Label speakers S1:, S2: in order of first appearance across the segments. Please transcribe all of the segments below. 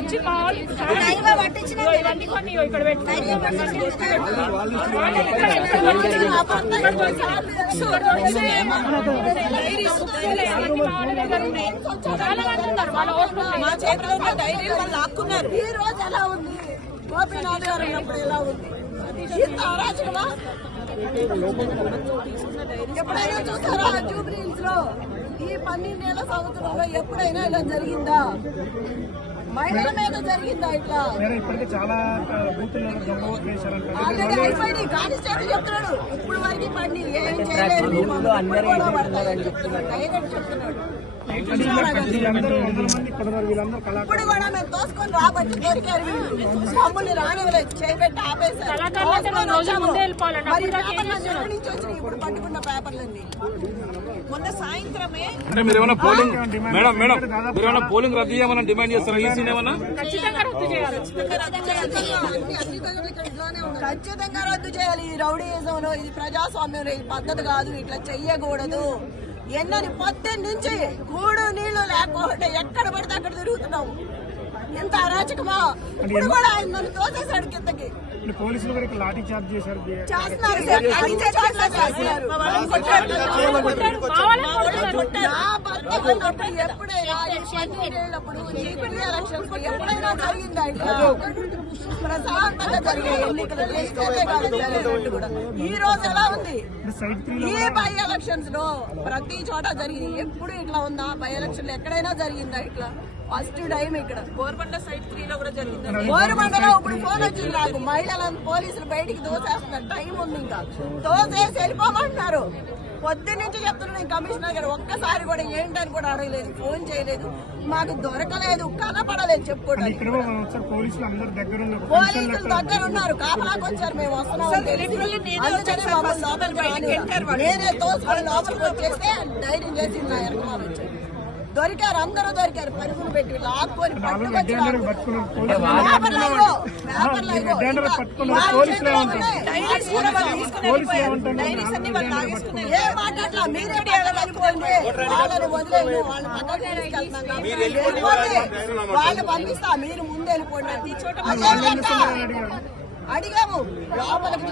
S1: వచ్చి మా వాళ్ళు ఇవన్నీ కొన్ని ఇక్కడ పెట్టి
S2: ఈ రోజు ఎలా ఉంది గోపీనాథ్ గారు ఉన్నప్పుడు ఎలా ఉంది ఇంత అరాచకమా ఎప్పుడైనా చూసారా జూబ్లీహిల్స్లో ఈ పన్నెండేళ్ళ సంవత్సరంలో ఎప్పుడైనా ఇలా జరిగిందా మహిళల మీద జరిగిందా ఇట్లా?
S3: వేరే ఇప్పటికే చాలా ఆ, బూతుల్లో దొంగ ఓట్లు వేశారంటారు
S2: ఆల్రెడీ అయిపోయింది కానిస్టేబుల్ చెప్తున్నాడు. ఇప్పుడు వరకు పండి ఏం చేయలేదు డైరెక్ట్ చెప్తున్నాడు. ఇప్పుడు కూడా మేము తోసుకొని రాబట్టి దొరికారు మమ్మల్ని రానివ్వలేదు చేయబెట్టి ఆపేశారు నుంచి ఇప్పుడు పట్టుకున్న పేపర్లన్నీ మొన్న సాయంత్రమే
S4: అంటే మీరు ఏమైనా పోలింగ్ మేడం మేడం మీరు ఏమైనా పోలింగ్ రద్దు చేయమని డిమాండ్ చేస్తారా? ఈసీ ఏమన్నా
S1: ఖచ్చితంగా రద్దు చేయాలి.
S2: ఖచ్చితంగా రద్దు చేయాలి. ఈ రౌడీయిజంలో ఇది ప్రజాస్వామ్యంలో ఇది పద్ధతి కాదు. ఇట్లా చెయ్యకూడదు. ఎన్నని పొద్దున్న నుంచి కూడు నీళ్ళు లేకపోతే ఎక్కడ పడితే అక్కడ తిరుగుతున్నావు? ఎంత అరాచకమా? ఇప్పుడు కూడా ఆయన నన్ను తోసేశాడు కిందకి.
S3: పోలీసులు కూడా లాఠీ చార్జ్ చేశారు.
S2: చేస్తున్నారు ఎప్పుడైనా ఈ పన్నెండేళ్ళప్పుడు జీపీ ఎలక్షన్స్ ఎప్పుడైనా జరిగిందా ఇట్లా ప్రశాంతంగా జరిగే ఎన్నికలు ఈ రోజు ఎలా ఉంది ఈ బై ఎలక్షన్స్లో ప్రతి చోట జరిగింది. ఎప్పుడు ఇట్లా ఉందా? బై ఎలక్షన్ ఎక్కడైనా జరిగిందా ఇట్లా? ఫస్ట్ టైం ఇక్కడ. గోర్బండ సైడ్ త్రీ లో కూడా జరిగింది? గోర్బండలో ఇప్పుడు ఫోన్ వచ్చింది నాకు. మహిళలను పోలీసులు బయటికి దోసేస్తున్నారు టైం ఉంది ఇంకా. దోసేసి వెళ్ళిపోమంటున్నారు. పొద్దు నుంచి చెప్తున్నాను కమిషనర్ గారు. ఒక్కసారి కూడా ఏంటని కూడా అడగలేదు ఫోన్ చేయలేదు. మాకు దొరకలేదు కనపడలేదు చెప్పుకోవడానికి.
S3: పోలీసులు దగ్గర
S2: ఉన్నారు కాపలాకి వచ్చారు మేము వస్తున్నాం. నేనే తోసుకొని లోపలికి వచ్చేస్తే ధైర్యం చేసి నా వెనకాల వచ్చారు. దొరికారు అందరూ దొరికారు. పరుగులు పెట్టి లాక్కొని. వాళ్ళు పంపిస్తా. మీరు ముందు వెళ్ళిపోండి. అడిగాము. లోపలికి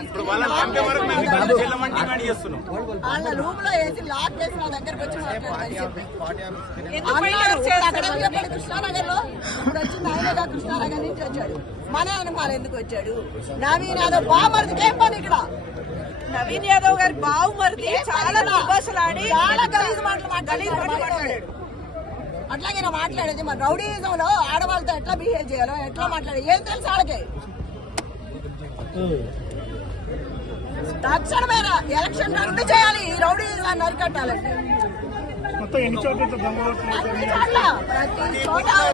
S2: వాళ్ళ రూమ్లో వేసి లాక్ చేసి నా దగ్గరకు వచ్చి చెప్పాడు కృష్ణానగర్లో ఇప్పుడు వచ్చింది ఆయనగా కృష్ణానగర్ నుంచి వచ్చాడు. మన వెనకాల ఎందుకు వచ్చాడు? నవీన్ యాదవ్ బామర్దికి ఏం పని ఇక్కడ?
S5: నవీన్ యాదవ్ గారి బావుమరిది చాలా దుర్భాషలాడి
S2: చాలా గలీజ్ మాటలు మాట్లాడాడు అట్లాగే మాట్లాడేది మరి రౌడీజం లో ఆడవాళ్ళతో ఎట్లా బిహేవ్ చేయాలో ఎట్లా మాట్లాడాలి ఏం తెలుసు ఆడకి? తక్షణమే ఎలక్షన్ రద్దు చేయాలి. ఈ రౌడీజాన్ని అరికట్టాలంటే
S3: మొత్తం ఎన్ని
S2: చోట్ల. ప్రతి చోట